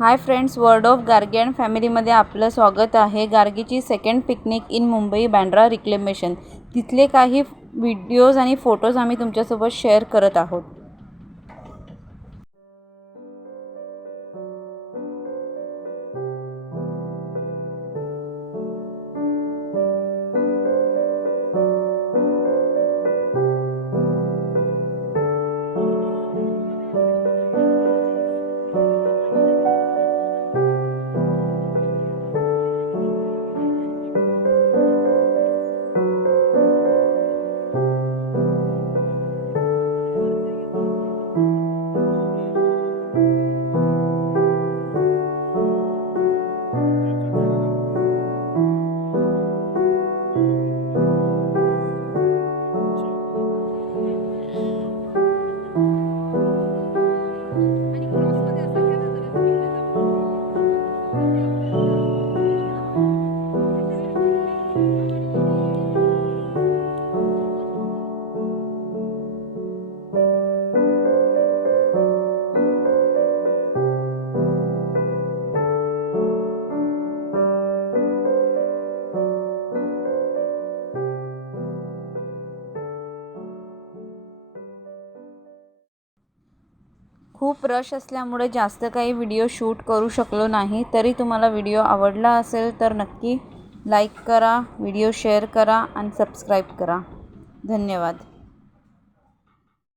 High friends, world of Gargi and फॅमिलीमध्ये आपलं स्वागत आहे। गार्गीची second picnic in Mumbai Bandra reclamation, तिथले काही व्हिडिओज आणि फोटोज आम्ही तुमच्यासोबत शेअर करत आहोत। खूप रश असल्यामुळे जास्त काही व्हिडिओ शूट करू शकलो नाही। तरी तुम्हाला व्हिडिओ आवडला असेल तर नक्की लाईक करा, व्हिडिओ शेअर करा आणि सबस्क्राईब करा। धन्यवाद।